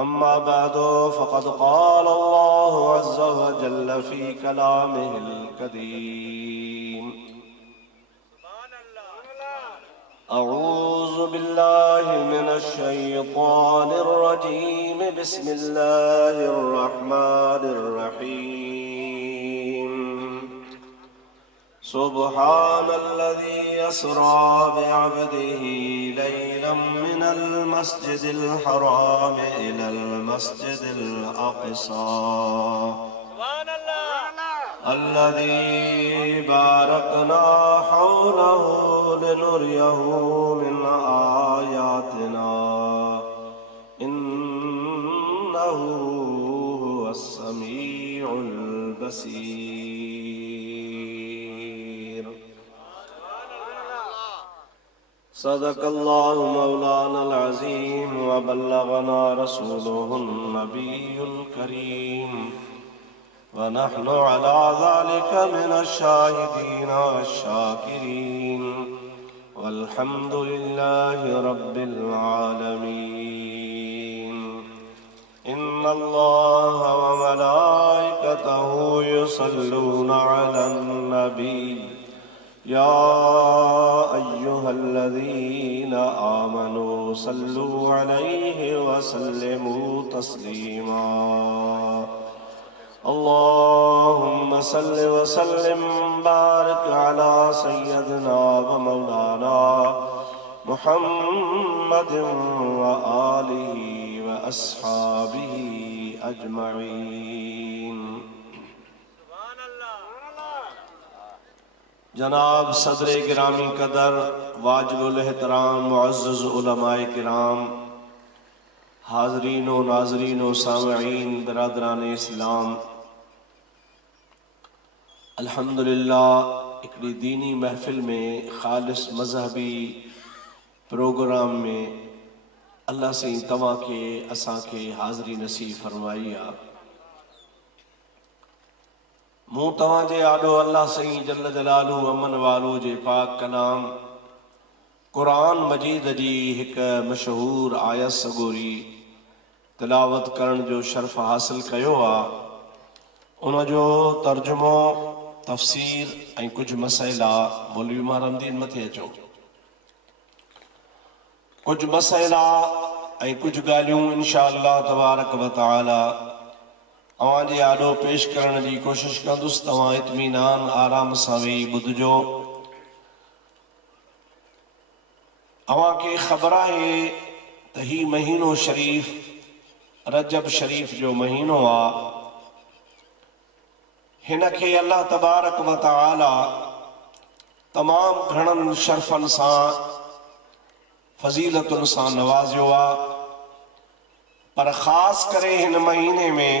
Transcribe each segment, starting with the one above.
अम्मा बादो फ़क़द क़ाल अल्लाहु अज़्ज़ा व जल्ल फ़ी कलामिहिल करीम अऊज़ु बिल्लाहि मिनश शैतानिर रजीम बिस्मिल्लाहिर रहमानिर रहीम सुब्हानल्लज़ी अस्रा बिअब्दिही लैलन मिनल मस्जिदिल हराम इलल मस्जिदिल अक़सा अल्लज़ी बारकना हौलहु लिनुरियहु मिन आयातिना इन्नहु हुवस समीउल बसीर। सदक़ल्लाहु मौलानल अज़ीम व बल्लगना रसूलुहुन नबियुल करीम व नहनु अला ज़ालिका मिनश शाहिदीन वश्शाकिरीन वल्हम्दुलिल्लाहि रब्बिल आलमीन। इन्नल्लाह व मलाइकतहु युसल्लूना अलन नबी या अय्युहल्लज़ीना आमनू सल्लू अलैहि व सल्लिमू तस्लीमा। अल्लाहुम्मा सल्लि व सल्लिम बारिक अला सय्यदिना व मौलाना मुहम्मदिन व आलिहि व अस्हाबिहि अजमईन। जनाब सदर गिरामी कदर वाजिबुल एहतराम मुअज़्ज़ज़ उलमाए किराम, हाज़रीन व नाज़रीन व सामईन, बिरादरान इस्लाम, अल्हम्दुलिल्लाह हिकिड़ी दीनी महफ़िल में ख़ालिस मज़हबी प्रोग्राम में अल्लाह साईं तव्हांखे असांखे हाज़िरी नसीब फरमाई आहे। मूं तव्हांजे आॾो अल्लाह साईं जल्ल जलालू अमन वालो जे पाक कलाम क़ुरान मजीद जी हिकु मशहूर आयत सगोरी तिलावत करण जो शर्फ़ हासिल कयो आहे। उन जो तर्जुमो तफ़सीर ऐं कुझु मसइला मौलवी महरमदीन मथे अचो, कुझु मसइला ऐं कुझु ॻाल्हियूं इंशा अल्लाह तबारक व तआला अवां जे आॾो पेश करण जी कोशिश कंदुसि। तव्हां इत्मीनान आराम सां वेही ॿुधिजो। अवां खे ख़बर आहे त ही महीनो शरीफ़ रजब शरीफ़ जो महीनो आहे। हिन खे अल्लाह तबारक व तआला तमामु घणनि शर्फ़नि सां फज़ीलतुनि सां नवाज़ियो आहे, पर ख़ासि करे हिन महीने में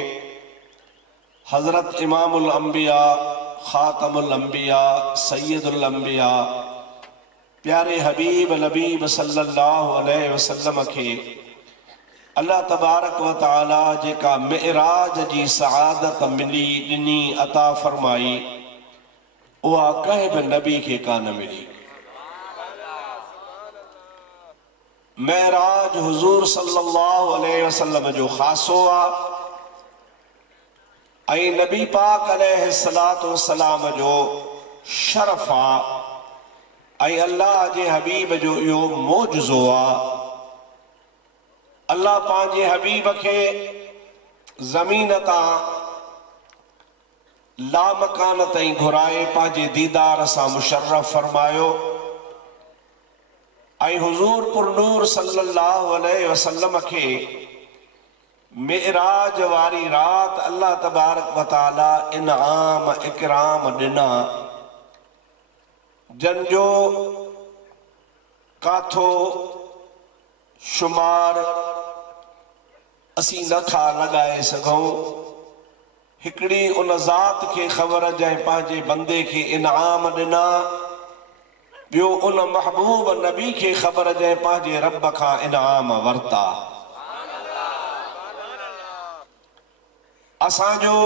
हज़रत इमामुल अंबिया ख़ातमुल अंबिया सय्यदुल अंबिया प्यारे हबीब लबीब सल्लल्लाहु अलैहि वसल्लम खे अल्लाह तबारक व तआला जेका मिअराज जी सआदत मिली ॾिनी अता फरमाई, उहा कंहिं बि नबी खे कान मिली। मिअराज हुज़ूर सल्लल्लाहु अलैहि वसल्लम जो ख़ासो आहे ऐं नबी पाक अलैहिस्सलातु वस्सलाम जो शरफ़ आहे ऐं अल्लाह जे हबीब जो इहो मोजज़ो आहे। अल्लाह पंहिंजे हबीब खे ज़मीन तां लामकान ताईं घुराए पंहिंजे दीदार सां मुशर्रफ फरमायो ऐं हुज़ूर पुरनूर सल्लल्लाहु अलैहि वसल्लम खे मिअराज वारी रात अल्लाह तबारक व तआला इनाम इकराम ॾिना, जंहिंजो काथो शुमार असीं नथा लॻाए सघूं। हिकिड़ी उन ज़ात खे ख़बर जंहिं पंहिंजे बंदे खे इनाम ॾिना, ॿियो उन महबूब नबी खे ख़बर जंहिं पंहिंजे रब खां इनाम वरिता। असांजो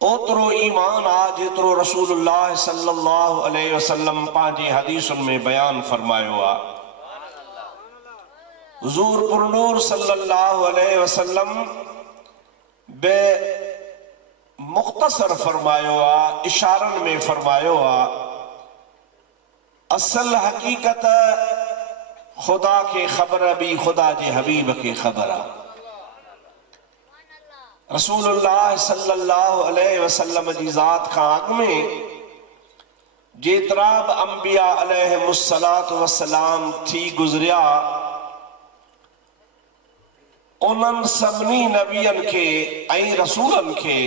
ओतिरो ईमान आहे जेतिरो रसूलुल्लाह सल्लल्लाहु अलैहि वसल्लम पंहिंजी हदीसुनि में बयान फरमायो आहे। हुजूर पुरनूर सल्लल्लाहु अलैहि वसल्लम बे मुख्तसर फरमायो आ, इशारन में फरमायो आ, असल हकीकत खुदा के खबर भी खुदा जे हबीब के खबर आ। रसूलुल्लाह सल्लल्लाहु अलैहि वसल्लम जी जात का अग में जेतरा बि अंबिया अलैहिमुस्सलातु वस्सलाम थी गुजरिया, उन्हनि सभिनी नबियन के ऐं रसूलन के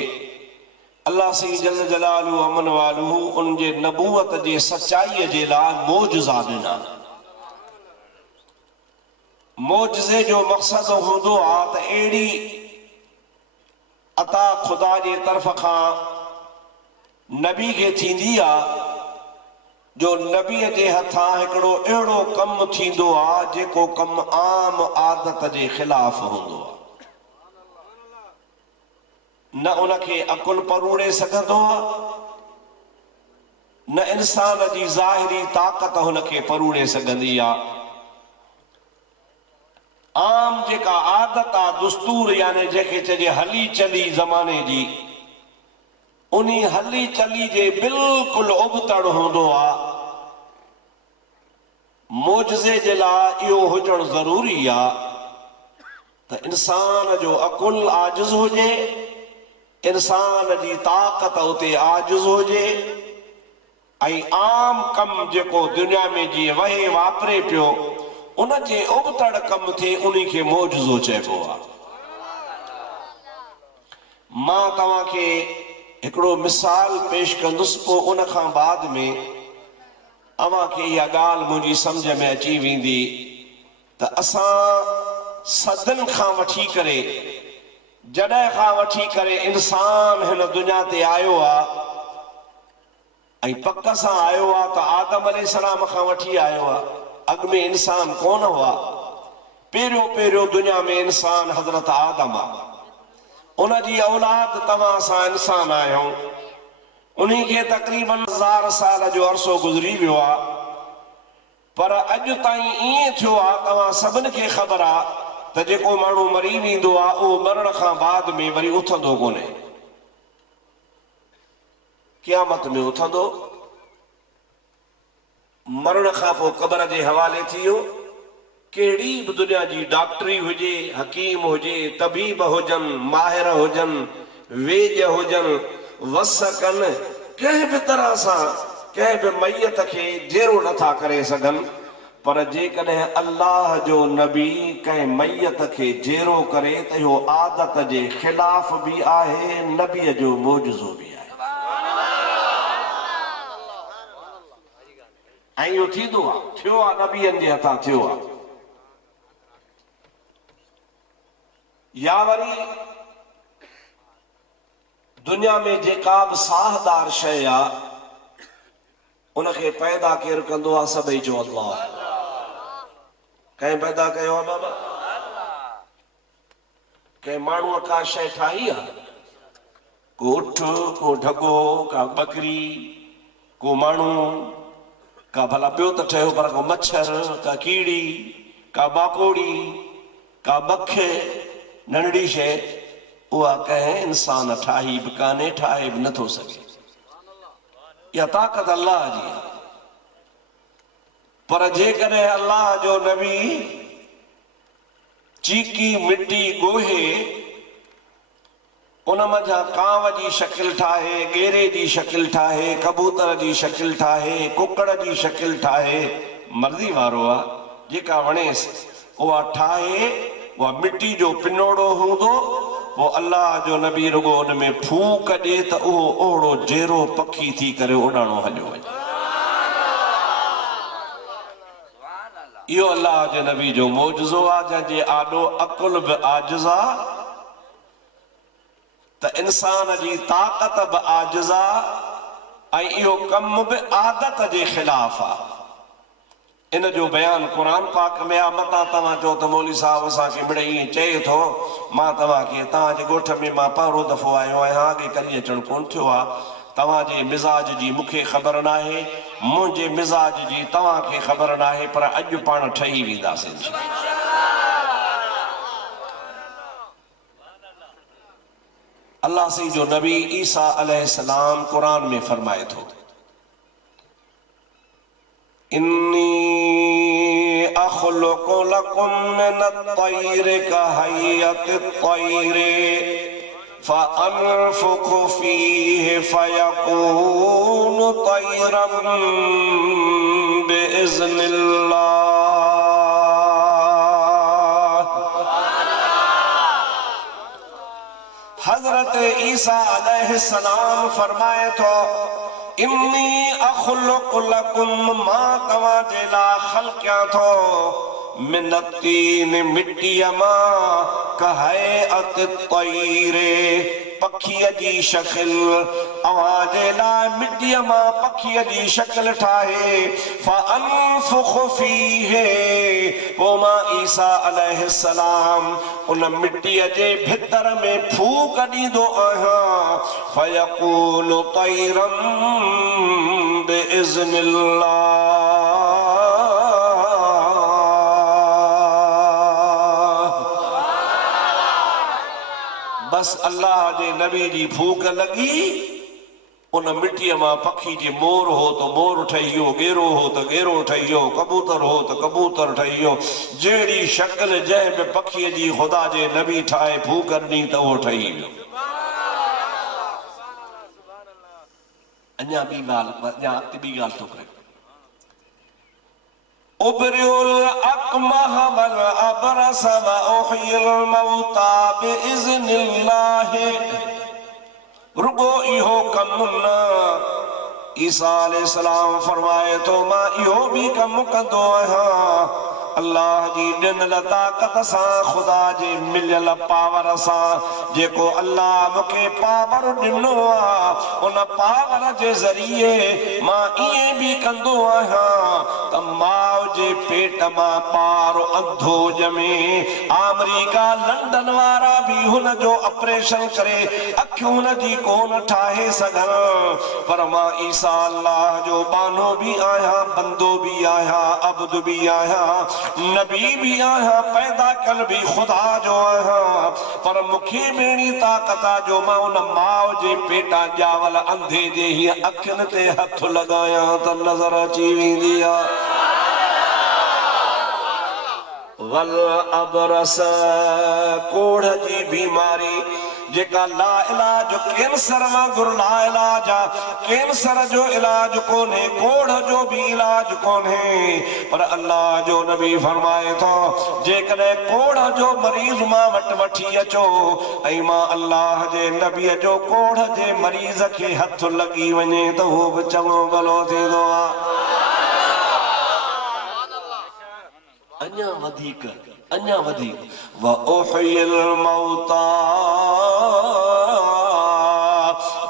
अल्लाह सी जल जलालु अमन वालू उनजे नबूवत जे सच्चाई जे लाइ मोजज़ा ॾिना। मोजज़े जो मक़सद हूंदो आहे त अहिड़ी अता खुदा जे तरफ़ खां नबी खे थींदी आहे जो नबीअ जे हथां हिकिड़ो अहिड़ो कमु थींदो आहे जेको कमु आम आदत जे ख़िलाफ़ हूंदो आहे। न उनखे अकुल परूड़े सघंदो आहे, न इंसान जी ज़ाहिरी ताक़त हुनखे परूड़े सघंदी आहे। आम जेका आदत आहे, दुस्तूर यानी जंहिंखे चइजे हली चली ज़माने जी, उन्ही हली चली जे बिल्कुलु उबतड़ हूंदो आहे। मोजज़े जे लाइ इहो हुजणु ज़रूरी आहे त इंसान जो अकुल आजिज़ हुजे, इंसान जी ताक़त उते आजिज़ हुजे, ऐं आम कमु जेको दुनिया में जीअं वहे वापरे पियो उनजे उबतड़ कमु थिए, उन्ही खे मोजज़ो चइबो आहे। मां तव्हांखे हिकिड़ो मिसाल पेश कंदुसि, पोइ उन खां बाद में अव्हांखे इहा ॻाल्हि मुंहिंजी सम्झ में अची वेंदी त असां सदन खां वठी करे, जॾहिं खां वठी करे इंसान हिन दुनिया ते आयो आहे ऐं पक सां आयो आहे त आदम अलैहिस्सलाम खां वठी आयो आहे। अॻु में इंसान कोन हुआ। पहिरियों पहिरियों दुनिया में इंसान हज़रत आदम आहे, उनजी औलाद तव्हां सां इंसान आहियूं। उन्ही खे तक़रीबन 1000 साल जो अरसो गुज़री वियो आहे, पर अॼु ताईं ईअं थियो आहे, तव्हां सभिनि खे ख़बर आहे त जेको माण्हू मरी वेंदो आहे उहो मरण खां बाद में वरी उथंदो कोन्हे, क़यामत में उथंदो। मरण खां पोइ क़बर जे हवाले थी वियो। कहिड़ी बि दुनिया जी डॉक्टरी हुजे, हकीम हुजे, तबीब हुजनि, माहिर हुजनि, वेज हुजनि, वस कनि, कंहिं बि तरह सां कंहिं बि मैयत खे जहिड़ो नथा करे सघनि, पर जेकॾहिं अल्लाह जो नबी कंहिं मैयत खे जहिड़ो करे त इहो आदत जे ख़िलाफ़ बि आहे, नबीअ जो मोजज़ो बि आहे। ऐं इहो थींदो आहे, थियो आहे, नबीअनि जे हथां थियो आहे। या वरी दुनिया में जेका बि साहदार शइ आहे उनखे पैदा केरु कंदो आहे? सभई चओ अल्लाह। कंहिं पैदा कयो आहे बाबा? कंहिं माण्हूअ का शइ ठाही आहे? को उठ, को ढगो, का बकरी, को माण्हू, का भला ॿियो त ठहियो, पर को मच्छर, का कीड़ी, का बाकोड़ी, का बख, नंढड़ी शइ, उहा कंहिं इंसान ठाही बि कान्हे, ठाहे बि नथो सघे। इहा ताक़त अल्लाह जी आहे। पर जेकॾहिं अल्लाह जो नबी चीकी मिटी ॻोहे उन मंझां कांव जी शकिल ठाहे, गेरे जी शकिल ठाहे, कबूतर जी शकिल ठाहे, कुकड़ जी शकिल ठाहे, मर्ज़ी वारो आहे जेका वणेसि उहा ठाहे, उहा मिटी जो पिनोड़ो हूंदो, पोइ अल्लाह जो नबी रुगो उन में फूक ॾिए त उहो ओड़ो जहिड़ो पखी थी करे उॾाणो हलियो वञे। इहो अल्लाह जे नबी जो मोजज़ो आहे, जंहिंजे आॾो अकुल बि आजिज़ आहे त इंसान जी ताक़त बि आजिज़ आहे, ऐं इहो कमु बि आदत जे ख़िलाफ़ आहे। इन जो बयान क़ुरान पाक में आहे। मतां तव्हां चओ त मौलवी साहब असांखे मिड़े ईअं चए थो, मां तव्हांखे तव्हांजे ॻोठ में मां पहिरियों दफ़ो आयो आहियां, अॻे कॾहिं अचणु कोन थियो आहे। तव्हांजे मिज़ाज जी मूंखे ख़बर न आहे, मुंहिंजे मिज़ाज जी तव्हांखे ख़बर न आहे, पर अॼु पाण ठही वेंदासीं। अल्लाह से जो नबी ईसा अलैहिस्सलाम कुरान में फरमाए थो, इन्नी अखलुकु लकुम मिनत-तय्रि कहय्यतित-तय्रि फ़अनफ़ुख़ु फ़ीहि फ़यकूनु तय्रन बिइज़्निल्लाह। हजरत ईसा अलैहिस्सलाम फरमाए तो, इन्नी अखलुकु लकुम, मां तवा जेला खल्क़िया थो, मिनत्तीन मिट्टीअ मां, कहय्यतित-तय्रि पखीअ जी शक्ल, अवां जे लाइ मिट्टीअ मां पखीअ जी शक्ल ठाहे, फ़अनफ़ुख़ु फ़ीहि, पोइ मां ईसा अलैहिस्सलाम उन मिट्टीअ जे भितर में फूक ॾींदो आहियां, फ़यकूनु तय्रन बिइज़्निल्लाह। बस अल्लाह जे नबी जी फूक लगी, उन मिट्टीअ मां पखी जे मोर हो तो मोर ठही वियो, गेरो हो तो गेरो ठही वियो, कबूतर हो तो कबूतर ठही वियो। जहिड़ी शक्ल जंहिं बि पखीअ जी ख़ुदा जे नबी ठाहे फूक ॾिनी त उहो ठही वियो। अञा ॿी ॻाल्हि थो करे, उबरियुल अकमह वल अबरस व उहयिल मौता बिइज़्निल्लाह। रुगो इहो कमु न, ईसा अलैहिस्सलाम फरमाए तो मां इहो भी कमु कंदो आहियां, अल्लाह जी ॾिनल ताक़त सां, ख़ुदा जे मिलियल पावर सां, जेको अल्लाह मूंखे पावर ॾिनो आहे, उन पावर जे ज़रिए मां ईअं भी कंदो आहियां त माउ जे पेट मां ॿार अंधो ॼमे, अमेरिका लंडन वारा भी हुन जो ऑपरेशन करे अखियूं हुन जी कोन ठाहे सघनि, पर मां ईसा अल्लाह जो बानो भी आहियां, बंदो भी आहियां, अब्द भी आहियां, नबी भी आहियां, पैदा कल भी ख़ुदा जो आहियां, पर मूंखे ॿेड़ी ताक़त आहे जो मां उन माउ जे पेटा ॼावल अंधे जे हीअं अखियुनि ते हथ लॻायां त नज़र अची वेंदी आहे। वल अबरस, कोढ़ जी बीमारी जेका ला इलाज, कैंसर वांगुरु ला इलाज आहे, कैंसर जो इलाज कोन्हे, कोढ़ जो भी इलाज कोन्हे, पर अल्लाह जो नबी फरमाए थो, जेकॾहिं कोढ़ जो मरीज़ मां वटि वठी अचो ऐं मां अल्लाह जे नबीअ जो कोढ़ जे मरीज़ खे हथ लॻी वञे त उहो बि चङो भलो थींदो आहे। अञा वधीक व उहयिल मौता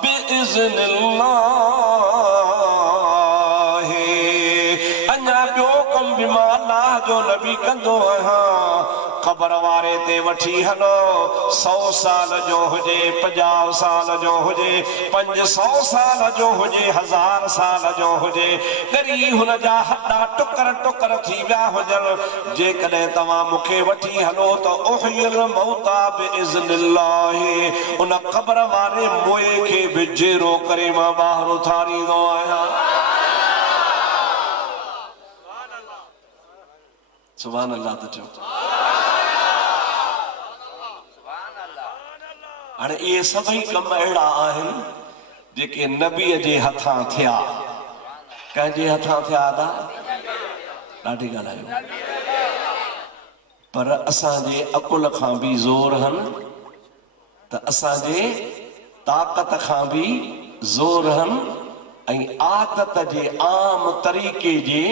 बिइज़्निल्लाह। अञा ॿियो कम भी मां अल्लाह जो नबी कंदो आहियां, क़बर वारे ते वठी हलो, 100 साल जो हुजे, 50 साल जो हुजे, 500 साल जो हुजे, 1000 साल जो हुजे, करी हुन जा हॾा टुकर टुकर थी विया हुजनि, जेकॾहिं तव्हां मूंखे वठी हलो त उहयिल मौता बिइज़्निल्लाह, उन क़बर वारे मोए खे बि जेरो करे मां ॿाहिरि उथारींदो आहियां। सुभान अल्लाह त चओ। हाणे इहे सभई कम अहिड़ा आहिनि जेके नबीअ जे हथां थिया। कंहिंजे हथां थिया था? ॾाढी ॻाल्हायो। पर असांजे अकुल खां बि ज़ोर हन, त असांजे ताक़त खां बि ज़ोर हन, ऐं आदत जे आम तरीक़े जे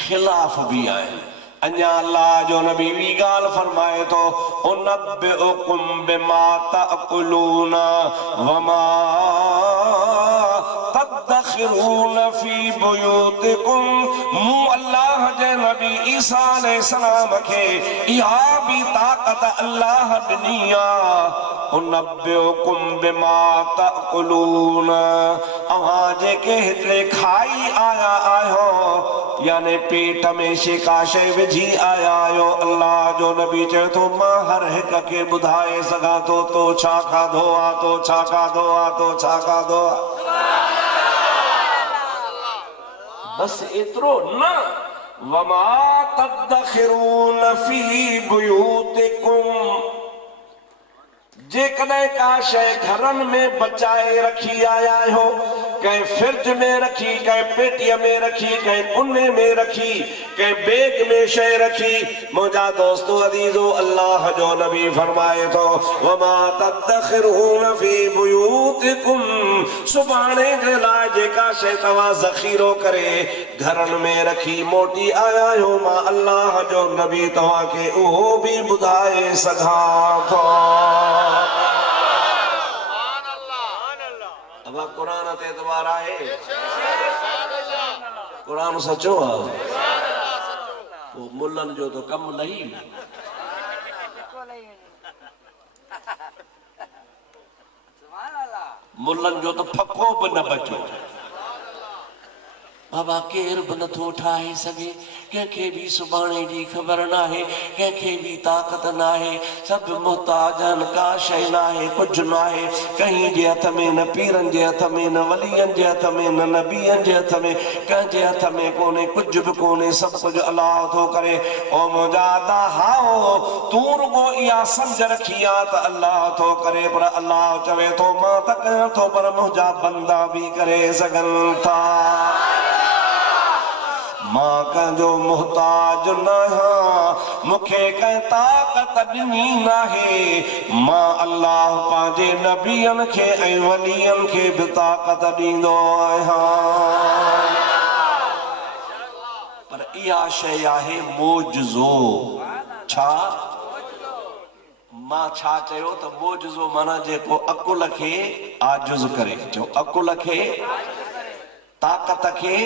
ख़िलाफ़ भी आहिनि। अञा अल्लाह जो नबी वी गाल फरमाए तो, उनब्बिउकुम बिमा ताकुलून वमा तदखिरून फी बुयूतिकुम। मूं अल्लाह जे नबी ईसा अलैहिस्सलाम खे इहा भी ताक़त अल्लाह ॾिनी आहे, उनब्बिउकुम बिमा ताकुलून, अव्हां जेके हिते खाई आया आहियो, याने पेट में शिकाशे विझी आया आयो। अल्लाह जो नबी चए थो मां हर हिक खे ॿुधाए सघां थो तो छा खाधो आ, तो छा खाधो आ, तो छा खाधो आ। बस एतिरो न, वमा तदखिरून फी बुयूतिकुम, जेकॾहिं का शइ घरनि में बचाए रखी आया हो, कंहिं फ्रिज में रखी, कंहिं पेटीअ में रखी, कंहिं कुने में रखी, कंहिं बैग में शइ रखी, मुंहिंजा दोस्तो अज़ीज़ो अल्लाह जो नबी फरमाए थो वमा तदखिरून फी बुयूतिकुम, सुभाणे जे लाइ जेका शइ तव्हां ज़ख़ीरो करे घरनि में रखी मोटी आया हो, मां अल्लाह जो नबी तव्हांखे उहो बि ॿुधाए सघां थो। अब कुरान ते एतबार आहे, कुरान सचो आहे, वो मुल्लन जो तो कम नहीं, मुल्लन जो तो फको भी न बचो। बाबा केर बि नथो ठाहे सघे, कंहिंखे बि सुभाणे जी ख़बर नाहे, कंहिंखे बि ताक़त नाहे, सभु मुहताज आहिनि, का शइ नाहे, कुझु नाहे, कंहिं जे हथ में न, पीरनि जे हथ में न, वलियनि जे हथ में न, नबीअनि जे हथ में, कंहिंजे हथ में कोन्हे, कुझु बि कोन्हे, सभु कुझु अलाह थो करे। ओ मुंहिंजा दाहाओ तूं रुगो इहा सम्झ रखी आहे त अलाह थो करे, पर अलाह चवे थो मां त कयां थो, पर मुंहिंजा बंदा बि करे सघनि था। मां कंहिंजो मुहताज न आहियां, मूंखे कंहिं ताक़त ॾिनी नाहे, मां अल्लाह पंहिंजे नबियनि खे ऐं वलियनि खे बि ताक़त ॾींदो आहियां। पर इहा शइ आहे मोजज़ो। छा? मां छा चयो त मोजज़ो माना जेको अकुल खे आजुज़ करे, जो अकुल खे, ताक़त खे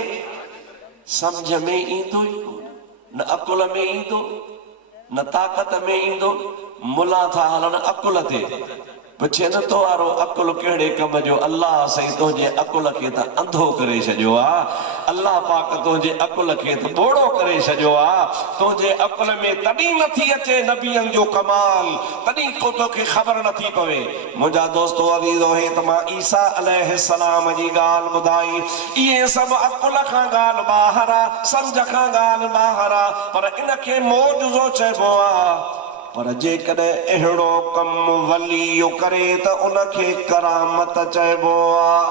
समझ में ईंदो ई न, अकुल में ईंदो न, ताक़त में ईंदो। मुला था हलनि अकुल ते, पुछे न तो वारो अकुल कहिड़े कम जो, अल्लाह सही तुंहिंजे अकुल खे त अंधो करे छॾियो आहे, अल्लाह पाक तुंहिंजे अकुल खे त ॿोड़ो करे छॾियो आहे, तुंहिंजे अकुल में तॾहिं नथी अचे नबियनि जो कमाल, तॾहिं को तोखे ख़बर नथी पवे। मुंहिंजा दोस्तो अज़ीज़ो हे त मां ईसा अलैहिस्सलाम जी ॻाल्हि ॿुधाई, इहे सभु अकुल खां ॻाल्हि ॿाहिरि आहे, सम्झ खां ॻाल्हि ॿाहिरि आहे, पर इनखे मोजज़ो चइबो आहे। पर जेकॾहिं अहिड़ो कमु वली करे त उनखे करामत चइबो आहे।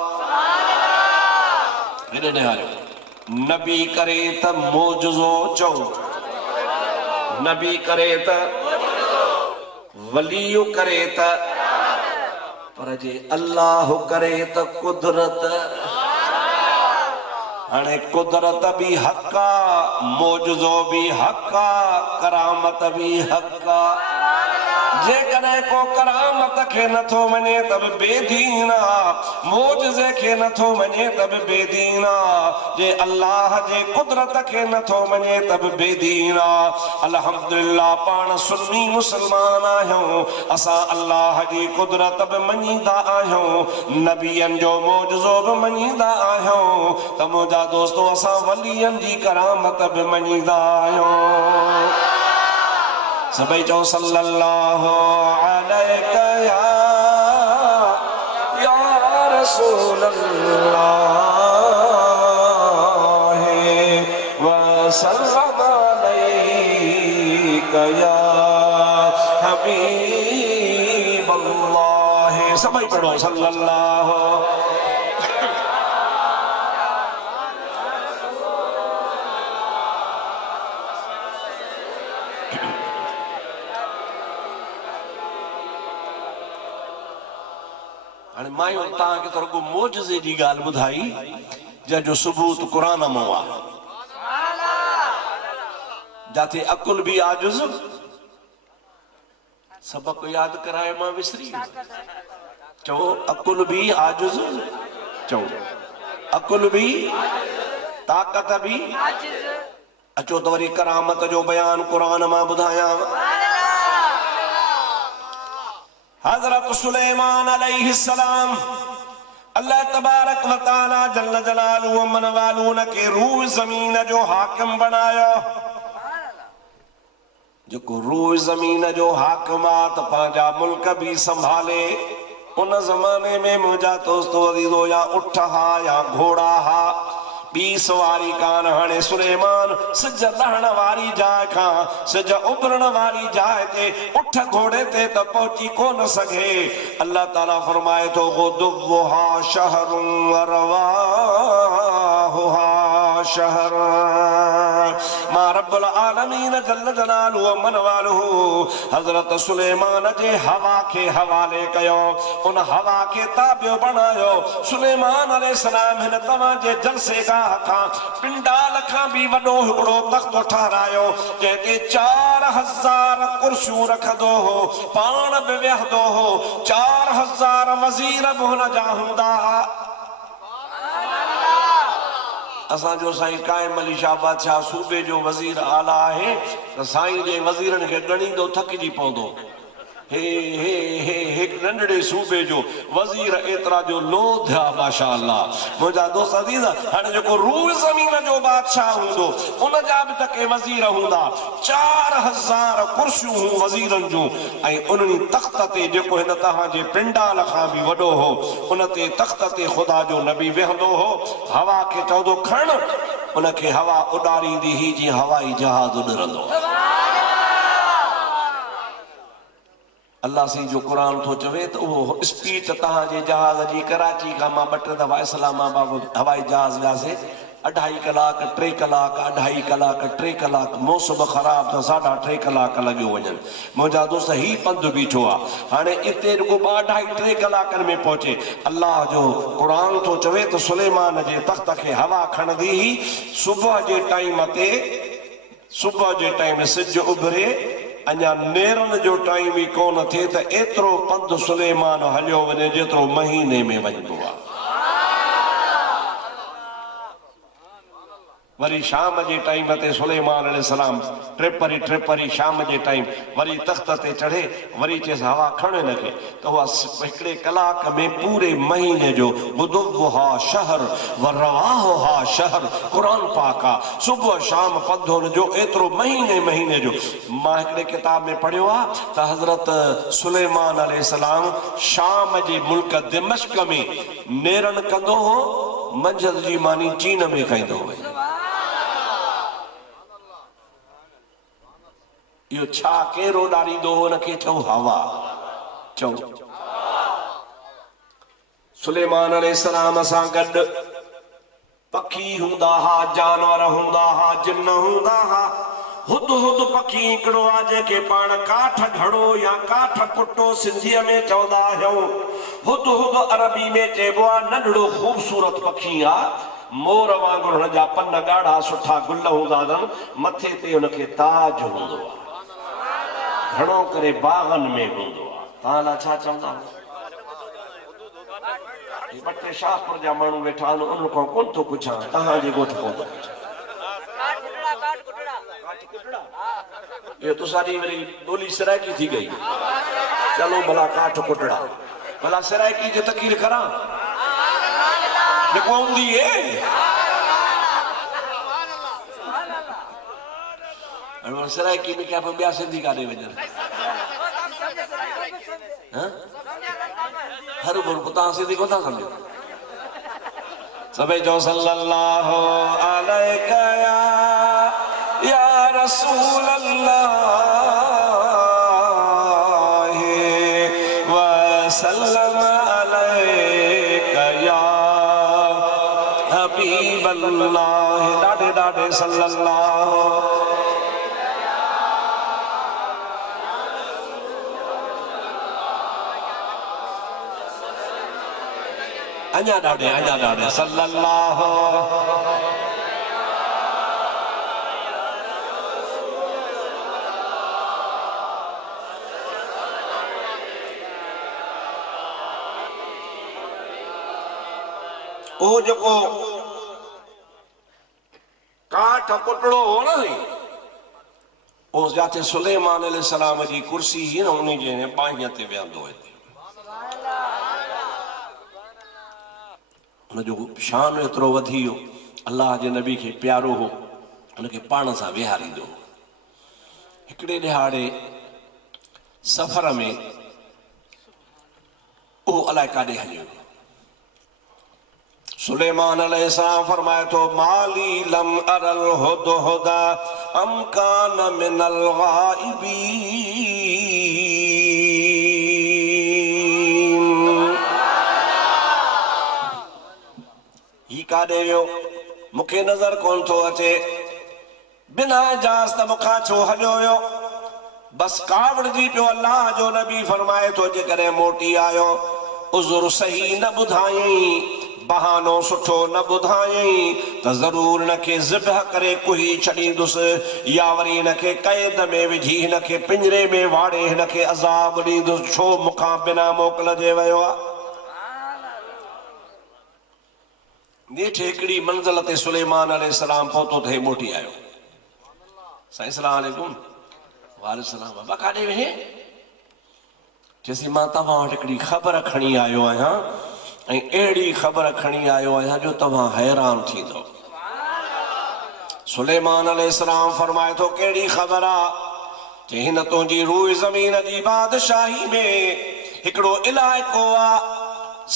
नबी करे त मोजज़ो चओ, नबी करे त, वली करे त, पर जे अल्लाह करे त कुदरत। हाणे कुदरत भी हक़ आ, मोजज़ो भी हक़ आ, करामत भी हक़ आ। जेकॾहिं को करामत खे नथो मञे त बि बेदीन आ, मोजज़े खे नथो मञे त बि बेदीन आ, जे अल्लाह जे कुदरत खे नथो मञे त बि बेदीन आ। अल्हम्दुलिल्लाह पाण सुन्नी मुस्लमान आहियूं, असां अल्लाह जी कुदरत बि मञींदा आहियूं, नबियनि जो मोजज़ो बि मञींदा आहियूं, त मुंहिंजा दोस्तो असां वलियनि जी करामत बि मञींदा आहियूं। सभई चओ सल्लल्लाहु अलैका या रसूल अल्लाह व सल्लम अलैका या हबीब अल्लाह। सभई पढ़ो सल्लल्लाहु। मायूं तव्हांखे त रुगो मोजज़े जी ॻाल्हि ॿुधाई जंहिंजो सबूत क़ुर मां आहे, जाते अकुल भी आजुज़। सबक यादि कराए मां विसरी चओ, अकुल भी आजुज़, चओ अकुल भी, ताक़त भी। अचो त वरी करामत जो बयान क़ुर मां ॿुधायां। हज़रत सुलेमान अलैहिस्सलाम अल्लाह तबारक व तआला जल्ल जलालुहु मन वालू के रूह जमीन जो हाकिम बनायो। जो रूह जमीन जो हाकिम आ त पंहिंजा मुल्क भी संभाले। उन जमाने में मुंहिंजा दोस्तो अज़ीज़ो या उठ हा या घोड़ा हा, बी सवारी कान। हाणे सुलेमान सिज लहण वारी जाइ खां सिज उभरण वारी जाइ ते उठ घोड़े ते त पहुची कोन सघे। अल्लाह ताला फरमाए थो गुदुव्वुहा शहरुन व रवाहुहा शहर। मां रब्बुल आलमीन जल्ल जलालुहु मन वालुहु हजरत सुलेमान जे हवा के हवाले कयो, उन हवा के ताबियो बनायो। सुलेमान अलैहिस्सलाम हिन तव्हां जे जलसे खां पिंडाल खां भी वॾो हिकिड़ो तख़्तो ठारायो जंहिंते 4000 कुर्सियूं रखंदो हो, पाण बि वेहंदो हो। 4000 वज़ीर बि हुन जा हूंदा हा। असांजो साईं कायम अली शाह बादशाह सूबे जो वज़ीर आला है त साईं जे वज़ीरनि खे ॻणींदो थकिजी पवंदो। हे हे हे हिक नंढड़े सूबे जो वज़ीर एतिरा जो लोध आहे माशाअल्लाह। मुंहिंजा दोस्त अज़ीज़, हाणे जेको रूह ज़मीन जो बादशाह हूंदो उन जा बि त के वज़ीर हूंदा। 4000 कुर्सियूं हूं वज़ीरनि जूं ऐं उन्हनि तख़्त ते जेको हिन तव्हांजे पिंडाल खां बि वॾो हो, उन ते तख़्त ते ख़ुदा जो नबी वेहंदो हो। हवा खे चवंदो खण, उनखे हवा उॾारींदी ही जीअं हवाई जहाज़ उॾरंदो। अल्लाह सी जो कुरान थो चवे त उहो स्पीड तव्हांजे जहाज़ जी कराची खां मां 2 दफ़ा इस्लामाबाद हवाई जहाज़ वियासीं। 2.5 कलाक 3 कलाक 2.5 कलाक 3 कलाक मौसम ख़राब त 3.5 कलाक लॻियो वञनि। मुंहिंजा दोस्त ही पंधु बीठो आहे। हाणे इते रुगो 2.5-3 कलाकनि में पहुचे। अल्लाह जो कुरान थो चवे त सुलेमान जे तख़्त खे हवा खणंदी ही सुबुह जे टाइम ते, सुबुह जे टाइम सिज उभरे अञा नेरन जो टाइम ही कोन थिए त एतिरो पंधु सुलेमान हलियो वञे जेतिरो महीने में वञिबो आहे। वरी शाम जे टाइम ते सुलेमान अलैहिस्सलाम ट्रिपरी शाम जे टाइम वरी तख़्त ते चढ़े, वरी चएसि हवा खण हिनखे त उहा 1 कलाक में पूरे महीने जो गुदुव्वुहा शहर व रवाहुहा शहर कुरान पाक आहे। सुबुह शाम पंधु हुनजो एतिरो महीने जो। मां हिकिड़े किताब में पढ़ियो आहे त हज़रत सुलेमान अलैहिस्सलाम शाम जे मुल्क दिमश्क में नेरन कंदो हो, मंझंदि जी मानी चीन में खाईंदो हो। इहो छा केरो ॾारींदो हो? हुनखे चओ हवा। चओ सुलेमान अलैहिस्सलाम सां गॾु पखी हूंदा हा, जानवर हूंदा हा, जिन हूंदा हा। हुद पखी हिकिड़ो आहे जंहिंखे पाण काठ घड़ो या काठ कुटो सिंधीअ में चवंदा आहियूं। हुद अरबी में चइबो आहे नंढड़ो ख़ूबसूरत पखी आहे। मोर वांगुरु हुन जा पन ॻाढ़ा सुठा गुल हूंदा अथनि, मथे ते हुनखे ताज हूंदो आहे, घणो करे बागनि में हूंदो आहे। तव्हां लाइ छा चवंदा? 2-3 शाहपुर जा माण्हू वेठा आहिनि, उन खां कोन थो पुछां, तव्हांजे ॻोठ कोन थो पुछां। इहो तुसांजी वरी ॿोली सराइकी थी गई। चलो भला काठ कुटड़ा, भला सराइकी जो तकीर करां जेको हूंदी है। सराइकी में क्या ॿिया सिंधी काॾे वञनि? हर भर तव्हां सिंधी कोन था सम्झो। सभई चओ सल्लल्लाहु अलैका या रसूल अल्लाह व सल्लम अलैका या हबीब अल्लाह। ॾाढे सल्लल्लाहु। अञा ॾाढे सल्लल्लाहु। ओ जेको काठ कुटड़ो हो न, उस जाते सुलेमान अलैहिस्सलाम जी कुर्सी ही न, उन जे बाहियां ते वेहंदो। उनजो शान एतिरो वधी वियो, अल्लाह जे नबी खे प्यारो हो, उनखे पाण सां विहारींदो। हिकिड़े ॾिहाड़े सफ़र में उहो अलाए काॾे हलियो। सुलेमान अलैहिस्सलाम फरमाए थो माली लम अरल हुदहुदा अम कान मिनल गाइबीन। ही काॾे वियो मूंखे नज़र कोन थो अचे, बिना इजाज़त त मूंखां छो हलियो वियो? बस कावड़जी पियो। अल्लाह जो नबी फरमाए थो जेकॾहिं मोटी आयो उज़ुर सही न ॿुधायई, बहानो सुठो न ॿुधायई त ज़रूर हिनखे ज़िबह करे कुही छॾींदुसि या वरी हिनखे क़ैद में विझी हिनखे पिंजरे में वाड़े हिनखे अज़ाब ॾींदुसि। छो मूंखां बिना मोकल जे वियो आहे? नेठि हिकिड़ी मंज़िल ते सुलेमान अलैहिस्सलाम पहुतो त हे मोटी आयो। साईं सलाम अलैकुम। वालेकुम बाबा काॾे वेहे? चइसि मां तव्हां वटि हिकिड़ी ख़बर खणी आयो आहियां ऐं अहिड़ी ख़बर खणी आयो आहियां जो तव्हां हैरान थींदो। सुलेमान अलैहिस्सलाम फरमाए थो कहिड़ी ख़बर आहे? चई हिन तुंहिंजी रूह ज़मीन जी बादशाही में हिकिड़ो इलाइक़ो आहे,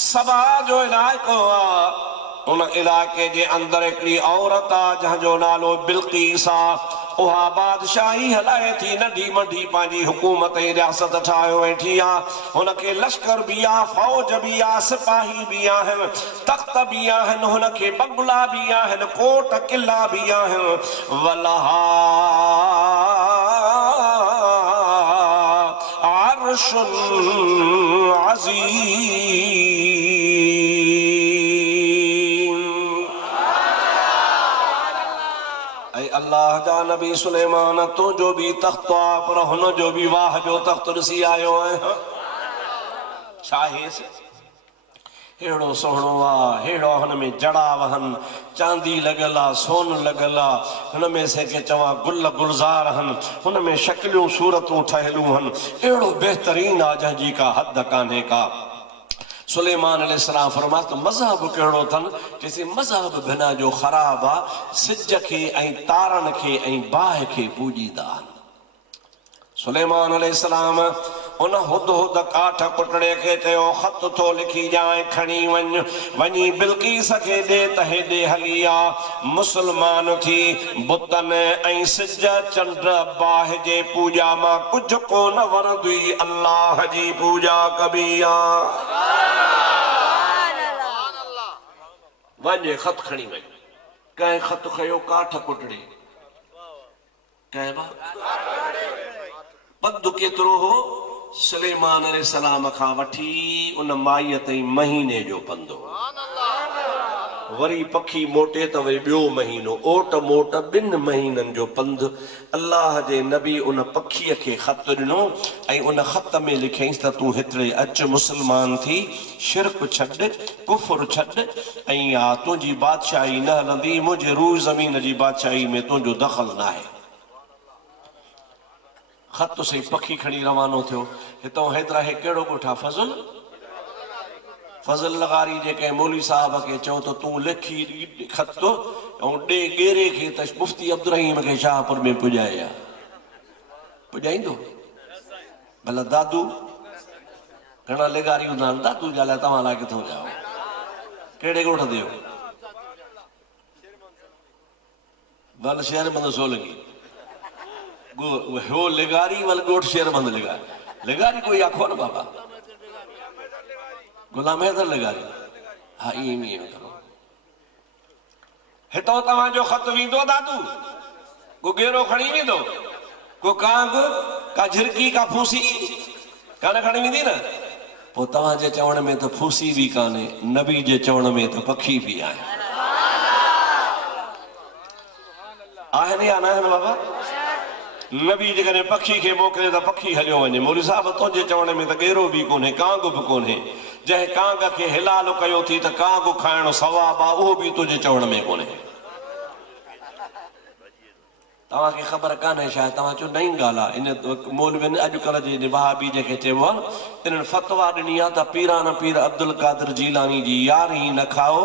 सबा जो इलाइक़ो आहे। उन इलाइक़े जे अंदरि हिकिड़ी औरत आहे जंहिंजो नालो बिल्कीस आहे। उहा बादशाही हलाए थी, नंढी मंढी पंहिंजी हुकूमत ऐं रियासत ठाहियो वेठी आहे। हुनखे लश्कर बि आहे, फौज बि आहे, सिपाही बि आहिनि, तख़्त बि आहिनि, हुनखे बंगला बि आहिनि, कोट किला बि आहिनि। वलहा अर्शुन अज़ीम। अल्लाह जा नबी सुलेमान तुंहिंजो बि तख़्त आहे पर हुन जो बि वाह जो तख़्त ॾिसी आयो आहियां। छा हेसि अहिड़ो सुहिणो आहे, अहिड़ो हुन में जड़ा वहनि, चांदी लॻल आहे, सोन लॻल आहे, हुन में के चवां गुल गुलज़ार आहिनि, हुन में शकिलियूं सूरतूं ठहियलूं आहिनि, अहिड़ो बहितरीन आहे जंहिंजी का हद कान्हे का। सुलेमान अलैहिस्सलाम फरमाए तो मज़हब कहिड़ो अथनि? चइसि मज़हब बिना जो ख़राब आहे, सिज खे ऐं तारनि खे ऐं बाहि खे पूॼींदा आहिनि। सुलेमान अलैहिस्सलाम उन हुदहुद काठ कुटड़े खे चयो ख़त थो लिखी ॼाए खणी वञी बिल्कीस खे ॾे त हेॾे हली आ। मुस्लमान थी बुतनि ऐं सिज चंड बाहि जे पूॼा मां कुझु कोन वरंदी, अल्लाह जी पूॼा कबी आहे। वञे ख़त खणी वञ। कंहिं ख़त खयो काठ कुटड़े, कंहिं पंधु केतिरो हो? सुलेमान अलैहिस्सलाम खां वठी उन माईअ ताईं महीने जो पंधु। वरी पखी मोटे त वरी ॿियो महीनो, ओट मोट 2 महीननि जो पंधु। अल्लाह जे नबी उन पखीअ खे ख़त ॾिनो ऐं उन ख़त में लिखियईंसि त तूं हिते अचु, मुस्लमान थी, शिरक छॾ, कुफर छॾ, ऐं तुंहिंजी बादशाही न हलंदी, मुंहिंजे रूह ज़मीन जी बादशाही में तुंहिंजो दख़ल न आहे। ख़त सही पखी खणी रवानो थियो। हितां हैदरा हे कहिड़ो ॻोठु आहे? फज़ल लगारी जेके मौली साहब खे चओ त तूं लिखी ख़त ऐं ॾे गेरे खे त मुफ्ती अब्दुर्रहीम खे शाहपुर में पुॼाए आहे। पुॼाईंदो भला दादू घणा लिगारी हूंदा आहिनि, दादू जा लाइ तव्हां लाइ किथां जाओ? कहिड़े ॻोठ ते हो? वल शहर बंद सो लॻी हो लिगारी वल ॻोठ शेर बंद लिगारी कोई आखो न बाबा गुलाम हैदर लिगारी। हा ईअं करो। हितां तव्हांजो ख़त वेंदो दादू, को गेरो खणी वेंदो, को कांग, का झिरकी, का फूसी कान खणी वेंदी न? पोइ तव्हांजे चवण में त फूसी बि कान्हे, नबी जे चवण में त पखी बि आहे। आहिनि या न आहिनि बाबा? नबी जेकॾहिं पखी खे मोकिले त पखी हलियो वञे। मौलवी साहब तुंहिंजे चवण में त गेरो बि कोन्हे, कांग बि कोन्हे। जंहिं कांग खे हिलाल कयो थी त कांग खाइणु सवाब आहे, उहो बि तुंहिंजे चवण में कोन्हे। तव्हां खे ख़बर कान्हे शायदि तव्हां चओ नई ॻाल्हि आहे। इन मौलवियुनि अॼुकल्ह जे वहाबी जेके चइबो आहे इन्हनि फतवा ॾिनी आहे त पीरान पीर अब्दुल कादिर जीलानी जी यारी न खाओ,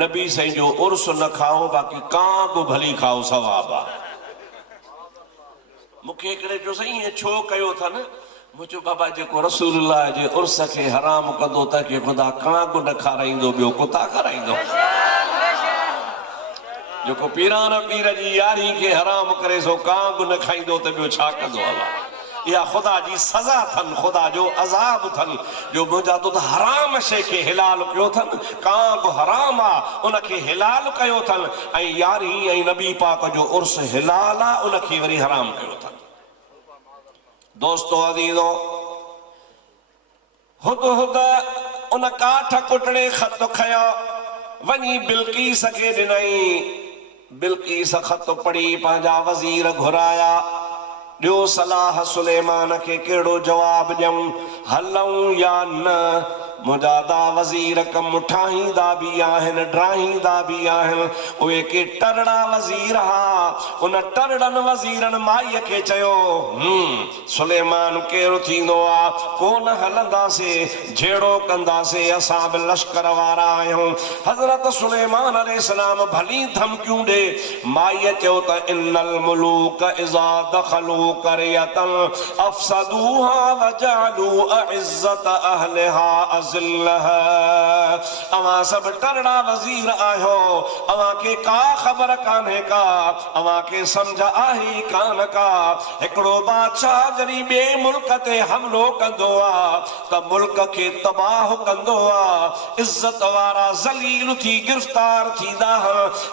नबी साईं जो उर्स न खाओ, बाक़ी कां बि भली खाओ सवाब आहे। मूंखे हिकिड़े चयो साईं ईअं छो कयो अथनि? मूं चयो बाबा जेको रसूलुल्लाह जे उर्स खे हराम कंदो त के ख़ुदा कां बि न खाराईंदो, ॿियो कुता खाराईंदो। जेको पीरान पीर जी यारी खे हराम करे सो कां बि न खाईंदो त ॿियो छा कंदो अलाह। इहा ख़ुदा जी सज़ा अथनि, ख़ुदा जो अज़ाब अथनि जो मुंहिंजा तो त हराम शइ खे हिलाल कयो अथनि, कां बि हराम आहे उनखे हिलाल कयो अथनि, ऐं यारी ऐं नबी पाक जो उर्स हिलाल आहे उनखे वरी हराम कयो अथनि। दोस्तो अज़ीज़ो, हुद हुद उन काठ कुटड़े ख़त खयो वञी बिल्कीस खे ॾिनई। बिल्कीस ख़त पढ़ी पंहिंजा वज़ीर घुराया, ॾियो सलाह सुलेमान खे कहिड़ो जवाब ॾियूं, हलूं या न। मुंहिंजा दा वज़ीर कमु ठाहींदा बि आहिनि, ड्राहींदा बि आहिनि। उहे के टरड़ा वज़ीर हा। उन टरड़नि वज़ीरनि माईअ खे चयो सुलेमान कहिड़ो थींदो आहे, कोन हलंदासीं, जहिड़ो कंदासीं, असां बि लश्कर वारा आहियूं। हज़रत सुलेमान अलैहिस्सलाम भली धमकियूं ॾे। माईअ चयो त इन्नल मुलूक इज़ा दख़लू क़रयतन अफ़सदूहा वजअलू अइज़्ज़त अहलिहा अज़िल्लहा। अवां सभु टरड़ा वज़ीर आहियो, अवां खे का ख़बर कान्हे का, अवां खे सम्झ आहे कान का। हिकिड़ो बादशाह जॾहिं ॿिए मुल्क ते हमलो कंदो आहे त मुल्क खे तबाह कंदो आहे, इज़त वारा ज़लील थी गिरफ़्तार थींदा।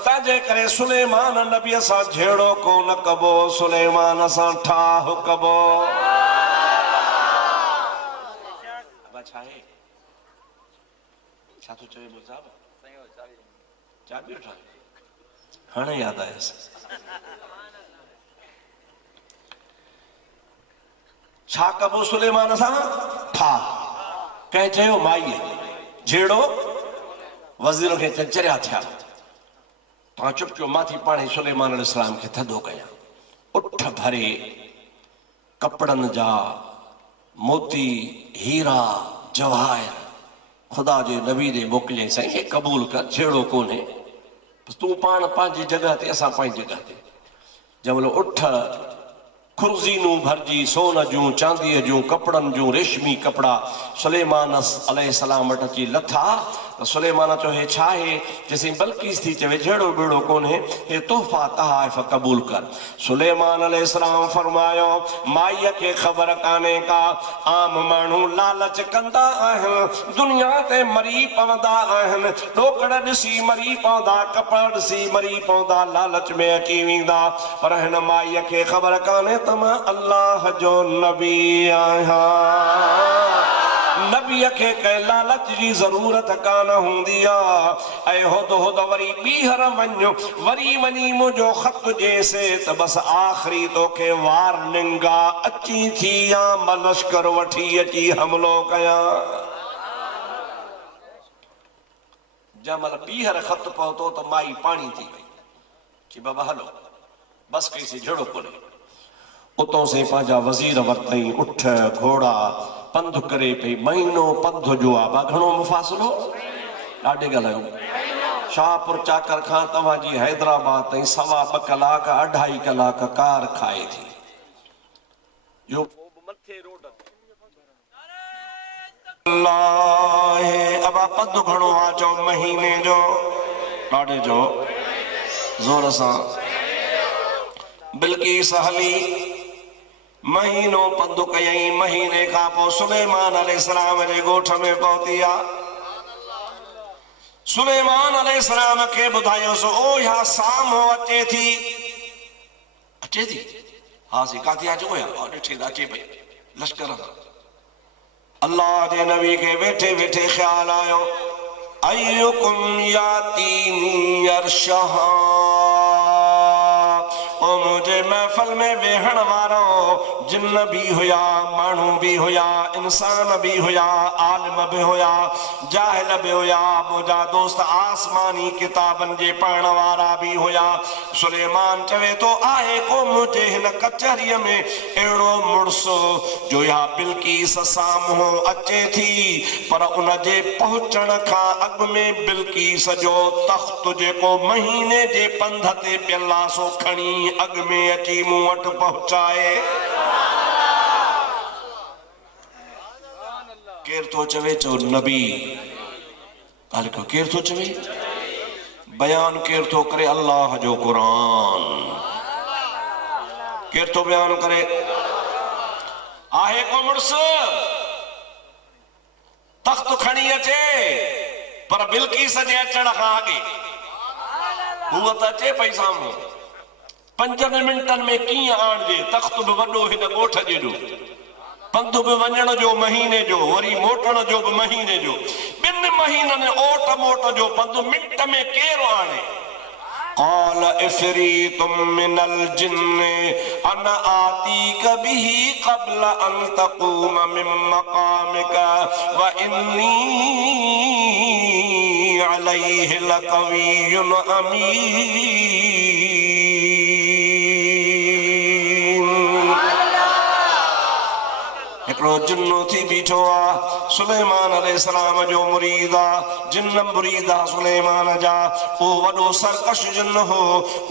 तंहिंजे करे सुलेमान नबीअ सां जहिड़ो कोन कबो, सुलेमान सां ठाह कबो। छा थो चवे मुसाब? चाबी वठा हाणे यादि आयसि। छा कबो सुलेमान सां? ठाह। कंहिं चयो माईअ जहिड़ो वज़ीर खे चंचरिया थिया। तव्हां चुप कयो, मां थी पाणे सुलेमान अलैहिस्सलाम खे थधो कयां। उठ भरे कपड़नि जा मोती हीरा जवाहिर ख़ुदा जे नबी दे मोकिलियईं, साईं हे क़बूल कर, जहिड़ो कोन्हे, तूं पाण पंहिंजी जॻह ते, असां पंहिंजी जॻह ते। जंहिं महिल उठ खुर्ज़ीनूं भरिजी सोन जूं चांदीअ जूं कपड़नि जूं रेशमी कपड़ा सुलेमान अलैहिस्सलाम वटि अची लथा त सुलेमान चयो हे छा आहे? जेसीं बल्कीस थी चवे जहिड़ो बेड़ो कोन्हे, हे तोहफ़ा तहाइफ़ क़बूल कर। सुलेमान अलैहिस्सलाम फरमायो माईअ खे ख़बर कान्हे का, आम माण्हू लालच कंदा आहिनि, दुनिया ते मरी पवंदा आहिनि, ॾोकड़ ॾिसी मरी पवंदा, कपड़ ॾिसी मरी पवंदा, लालच में अची वेंदा। पर हिन माईअ खे ख़बर कान्हे त मां अल्लाह जो नबी आहियां। नबीअ खे कंहिं लालच जी ज़रूरत कान हूंदी आहे। ऐं हुद हुद वरी ॿीहर वञो, वरी वञी मुंहिंजो ख़त ॾिएसि त बसि आख़िरी तोखे वार्निंग अची थी या मां लश्कर वठी अची हमलो कयां। जंहिं महिल ॿीहर ख़त पहुतो त माई पाणी थी वई, कि बाबा हलो बसि कईसीं, जहिड़ो कोन्हे। उतो से पंहिंजा वज़ीर वरितई, उठ घोड़ा पंध करे पई, महीनो पंध जो आहे। घणो मुफ़ासिलो? ॾाढे ॻाल्हायूं। शाहपुर चाकर खां तव्हांजी हैदराबाद ताईं 2.25 कलाक 2.5 कलाक कार खाए थी। जो मथे रोड अल्लाह अबा पंध घणो आहे? चओ महीने जो। ॾाढे जो ज़ोर सां। बिल्कीस हली महीनो पंधु कयई। महीने खां पोइ सुलेमान अलैहिस्सलाम जे ॻोठ में पहुती आहे। सुलेमान अलैहिस्सलाम खे ॿुधायोसि ओ या साम्हूं अचे थी। अचे थी? हा सी काथे अचे? ओ यार ॾिठे त अचे पई लश्कर। अल्लाह जे नबी खे वेठे वेठे ख़्याल आयो, अय्युकुम यातीनी अरशहा, ओ मुझे महफिल में वेहण वारो जिन्न भी हुया, मानू भी हुया, इंसान भी हुया, आलिम भी हुया, जाहिल भी हुया, मुझा दोस्त आसमानी किताबन जे पढ़ण वारा भी हुया। सुलेमान चवे तो आहे को मुझे हिन कचहरीअ में अहिड़ो मुड़स जो या बिल्किस साम्हूं अचे थी, पर उन जे पहुचण खां अॻु में बिल्किस जो तख्त जेको महीने जे पंध ते पियल सो खणी अॻु में अची मूं वटि पहुचाए। केर तो चवे चो नबी, केर तो चवे बयान, केर तो करे अल्लाह जो कुरान, केर तो बयान करे। आहे को मुड़स तख्त खणी अचे, पर बिल्किस जे अचण खां अॻे हूअ त अचे पई साम्हूं, 5 मिंटनि में कीअं आणजे, तख्त बि वॾो हिन ॻोठ जेॾो, पंध बि वञण जो महीने जो, वरी मोटण जो बि महीने जो, 2 महीननि ओट मोट जो पंध मिंट में केरु आणे। قال إفريت من الجن أنا آتيك به قبل أن تقوم من مقامك وإني عليه لقوي أمين। हिकिड़ो जिन्नो थी बीठो आहे, सुलेमान अलैहिस्सलाम जो मुरीद आहे, जिन्न मुरीद आहे सुलेमान जा। उहो वॾो सरकश जिन्न हो,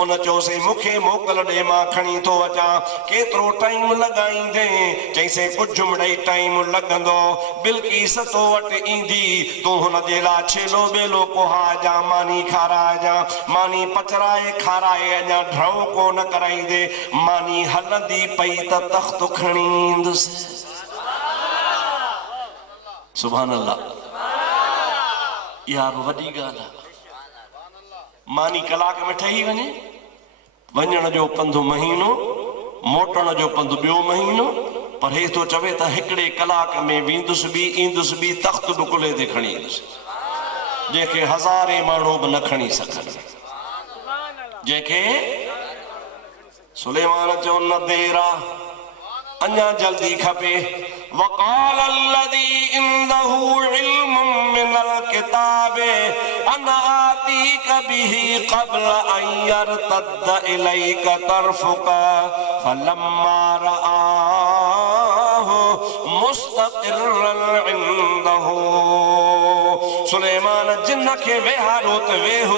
उन चयोसीं मूंखे मोकल ॾे, मां खणी थो अचां। केतिरो टाइम लॻाईंदे? चईंसि कुझु मिड़ई टाइम लॻंदो, बिल्किस तो वटि ईंदी, तूं हुन जे लाइ छेलो ॿेलो कोहाइजां, मानी खाराइजां, मानी पचराए खाराए, अञा ड्रऊ कोन कराईंदे, मानी हलंदी पई त तख्त खणी ईंदुसि। सुभान अल्लाह, इहा बि वॾी ॻाल्हि आहे। मानी कलाक में ठही वञे, वञण जो पंधु महीनो, मोटण जो पंधु ॿियो महीनो, पर हे तो चवे त हिकिड़े कलाक में वेंदुसि बि, ईंदुसि बि, तख्त बि कुल्हे ते खणी ईंदुसि, जंहिंखे हज़ारे माण्हू बि न खणी सघनि, जंहिंखे। सुलेमान चयो न देर आहे, अञा जल्दी खपे। वक़ाल अल्लज़ी इंदहु इल्मुम मिनल किताब अना आतीक बिही क़ब्ल अन यरतद्द इलैक तरफुका फलम्मा रआहु मुस्तक़िर्रन इंदहु। सुलेमान जिन्न खे वेहारो त वेह